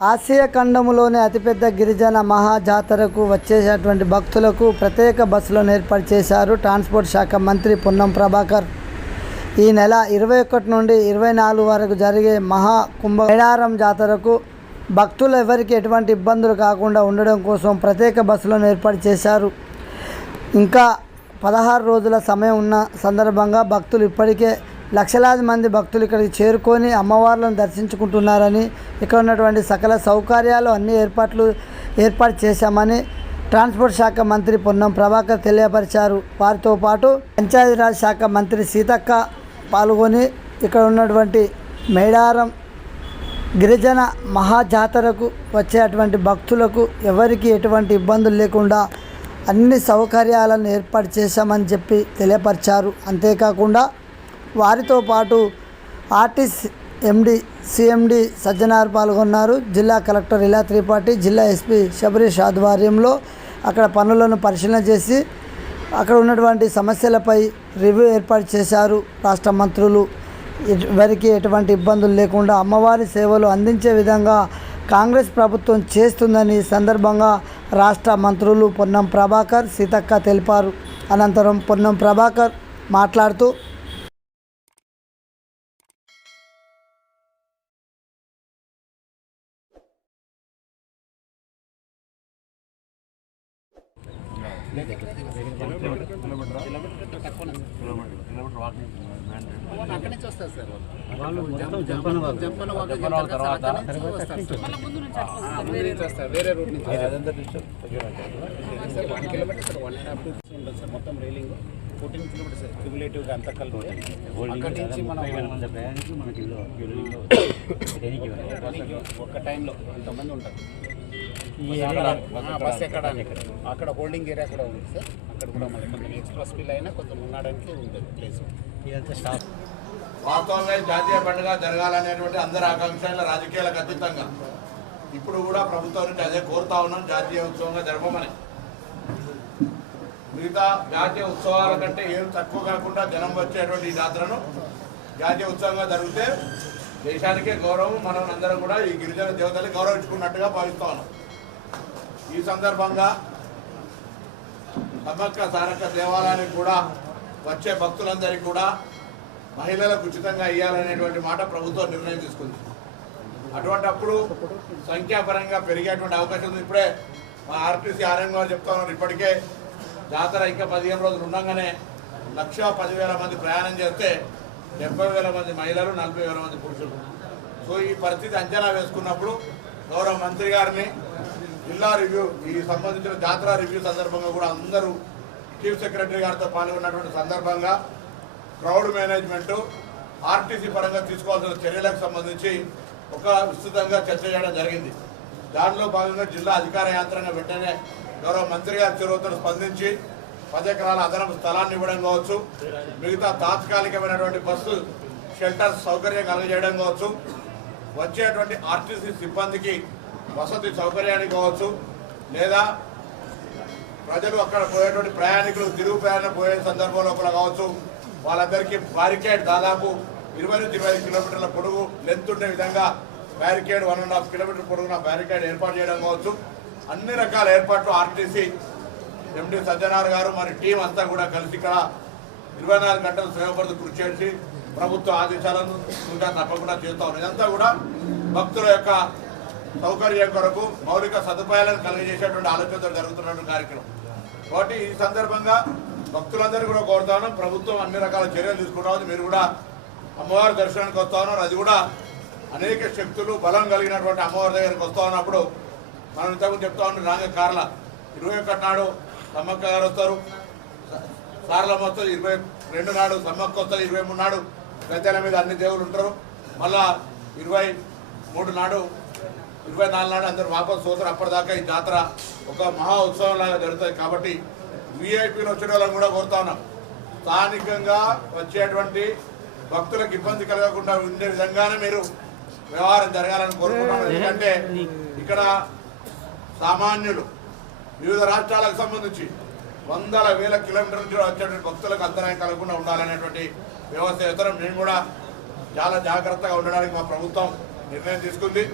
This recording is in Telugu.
ఆసియా ఖండంలోని అతిపెద్ద గిరిజన మహాజాతరకు వచ్చేటటువంటి భక్తులకు ప్రత్యేక బస్సులను ఏర్పాటు చేశారు ట్రాన్స్పోర్ట్ శాఖ మంత్రి పొన్నం ప్రభాకర్. ఈ నెల 21 నుండి 24 వరకు జరిగే మహాకుంభ మేడారం జాతరకు భక్తులు ఎవరికి ఎటువంటి ఇబ్బందులు కాకుండా ఉండడం కోసం ప్రత్యేక బస్సులను ఏర్పాటు చేశారు. ఇంకా 16 రోజుల సమయం ఉన్న సందర్భంగా భక్తులు ఇప్పటికే లక్షలాది మంది భక్తులు ఇక్కడికి చేరుకొని అమ్మవార్లను దర్శించుకుంటున్నారని, ఇక్కడ ఉన్నటువంటి సకల సౌకర్యాలు అన్ని ఏర్పాటు చేశామని ట్రాన్స్పోర్ట్ శాఖ మంత్రి పొన్నం ప్రభాకర్ తెలియపరిచారు. వారితో పాటు పంచాయతీరాజ్ శాఖ మంత్రి సీతక్క పాల్గొని ఇక్కడ ఉన్నటువంటి మేడారం గిరిజన మహాజాతరకు వచ్చేటువంటి భక్తులకు ఎవరికి ఎటువంటి ఇబ్బందులు లేకుండా అన్ని సౌకర్యాలను ఏర్పాటు చేశామని చెప్పి తెలియపరిచారు. అంతేకాకుండా వారితో పాటు ఆర్టీసీ ఎండి సిఎండి సజ్జనార్ పాల్గొన్నారు. జిల్లా కలెక్టర్ ఇలా త్రిపాఠి, జిల్లా ఎస్పీ శబరీష్ ఆధ్వర్యంలో అక్కడ పనులను పరిశీలన చేసి అక్కడ ఉన్నటువంటి సమస్యలపై రివ్యూ ఏర్పాటు చేశారు. రాష్ట్ర మంత్రులు ఎవరికి ఎటువంటి ఇబ్బందులు లేకుండా అమ్మవారి సేవలు అందించే విధంగా కాంగ్రెస్ ప్రభుత్వం చేస్తుందని సందర్భంగా రాష్ట్ర మంత్రులు పొన్నం ప్రభాకర్, సీతక్క తెలిపారు. అనంతరం పొన్నం ప్రభాకర్ మాట్లాడుతూ అక్కడి నుంచి వస్తారు సార్. వేరే రూట్ నుంచి 1 కిలోమీటర్ సార్, 1.5 ఉంటుంది సార్. మొత్తం రైలింగ్ 14 కిలోమీటర్స్ సార్ క్యుములేటివ్గా అంతా కలిపి. అక్కడి నుంచి మనం ఒక్క టైంలో ఇంతమంది ఉంటారు. బస్ ఎక్కడానికి అక్కడ హోల్డింగ్ ఏరియా కూడా ఉంది సార్. అక్కడ కూడా మనకి కొంచెం ఎక్స్ప్రెస్ ఫీల్ అయినా కొంచెం ఉండడానికి ఉంటుంది ప్లేస్. ఇదంతా స్టాఫ్ వాస్తవంగా జాతీయ పండుగ జరగాలనేటువంటి అందరి ఆకాంక్షల రాజకీయాలకు అతీతంగా ఇప్పుడు కూడా ప్రభుత్వం నుంచి అదే కోరుతా ఉన్నాం, జాతీయ ఉత్సవంగా జరపమని. మిగతా జాతీయ ఉత్సవాల కంటే ఏం తక్కువ కాకుండా జనం వచ్చేటువంటి ఈ జాతరను జాతీయ ఉత్సవంగా జరిగితే దేశానికే గౌరవం, మనం అందరం కూడా ఈ గిరిజన దేవతలు గౌరవించుకున్నట్టుగా భావిస్తా ఉన్నాం. ఈ సందర్భంగా సమ్మక్క సారక్క దేవాలయానికి కూడా వచ్చే భక్తులందరికీ కూడా మహిళలకు ఉచితంగా ఇవ్వాలనేటువంటి మాట ప్రభుత్వం నిర్ణయం తీసుకుంది. అటువంటప్పుడు సంఖ్యాపరంగా పెరిగేటువంటి అవకాశం ఉంది. ఇప్పుడే మా ఆర్టీసీ ఆర్ఎం గారు చెప్తా ఉన్నారు, ఇప్పటికే జాతర ఇంకా 15 రోజులు ఉండగానే 1,10,000 మంది ప్రయాణం చేస్తే 70,000 మంది మహిళలు, 40,000 మంది పురుషులు. సో ఈ పరిస్థితి అంచనా వేసుకున్నప్పుడు గౌరవ మంత్రి గారిని జిల్లా రివ్యూ ఈ సంబంధించిన జాతర రివ్యూ సందర్భంగా కూడా అందరూ చీఫ్ సెక్రటరీ గారితో పాల్గొన్నటువంటి సందర్భంగా క్రౌడ్ మేనేజ్మెంటు, ఆర్టీసీ పరంగా తీసుకోవాల్సిన చర్యలకు సంబంధించి ఒక విస్తృతంగా చర్చ చేయడం జరిగింది. దానిలో భాగంగా జిల్లా అధికార యంత్రాంగం వెంటనే గౌరవ మంత్రి గారి చొరవతో స్పందించి 10 ఎకరాల అదనపు స్థలాన్ని ఇవ్వడం కావచ్చు, మిగతా తాత్కాలికమైనటువంటి బస్సు షెల్టర్స్ సౌకర్యం కలుగజేయడం కావచ్చు, వచ్చేటువంటి ఆర్టీసీ సిబ్బందికి వసతి సౌకర్యానికి కావచ్చు, లేదా ప్రజలు అక్కడ పోయేటువంటి ప్రయాణికులు తిరుగు ప్రయాణం పోయే సందర్భంలో కూడా కావచ్చు, వాళ్ళందరికీ బ్యారికేడ్ దాదాపు 20 నుంచి 25 కిలోమీటర్ల పొడుగు లెంత్ ఉండే విధంగా బ్యారికేడ్ 1.5 కిలోమీటర్ పొడుగున బ్యారికేడ్ ఏర్పాటు చేయడం కావచ్చు. అన్ని రకాల ఏర్పాట్లు ఆర్టీసీ ఎండి సజ్జనార్ గారు మరి టీం అంతా కూడా కలిసి ఇక్కడ 24 గంటలు శ్రమపడుతూ కృషి చేసి ప్రభుత్వ ఆదేశాలను ఇంకా తప్పకుండా చేస్తూ ఉన్నారు. ఇదంతా కూడా భక్తుల యొక్క సౌకర్యం కొరకు మౌలిక సదుపాయాలను కలిగజేసేటువంటి ఆలోచనతో జరుగుతున్నటువంటి కార్యక్రమం. కాబట్టి ఈ సందర్భంగా భక్తులందరూ కూడా కోరుతా ఉన్నాం, ప్రభుత్వం అన్ని రకాల చర్యలు తీసుకుంటా ఉంది. మీరు కూడా అమ్మవారి దర్శనానికి వస్తూ ఉన్నారు. అది కూడా అనేక శక్తులు బలం కలిగినటువంటి అమ్మవారి దగ్గరికి వస్తూ ఉన్నప్పుడు మనం ఇంతకుముందు చెప్తా ఉన్నాం, రాంగ కార్ల 21 నాడు సమ్మక్క గారు వస్తారు, సారలమ్మ వస్తుంది, 22 నాడు సమ్మక్క వస్తుంది, 23 నాడు గద్దెల మీద అన్ని దేవులు ఉంటారు, మళ్ళా 23 నాడు 24 నాడు అందరూ వాపసు పోతారు. అప్పటిదాకా ఈ జాతర ఒక మహా ఉత్సవం లాగా జరుగుతుంది. కాబట్టి వీఐపీలు వచ్చే వాళ్ళని కూడా కోరుతా ఉన్నాం, స్థానికంగా వచ్చేటువంటి భక్తులకు ఇబ్బంది కలగకుండా ఉండే విధంగానే మీరు వ్యవహారం జరగాలని కోరుకుంటున్నాం. ఎందుకంటే ఇక్కడ సామాన్యులు వివిధ రాష్ట్రాలకు సంబంధించి 100,000 కిలోమీటర్ల నుంచి వచ్చేటువంటి భక్తులకు అంతరాయం కలగకుండా ఉండాలనేటువంటి వ్యవస్థ ఇతరం మేము కూడా చాలా జాగ్రత్తగా ఉండడానికి మా ప్రభుత్వం నిర్ణయం తీసుకుంది.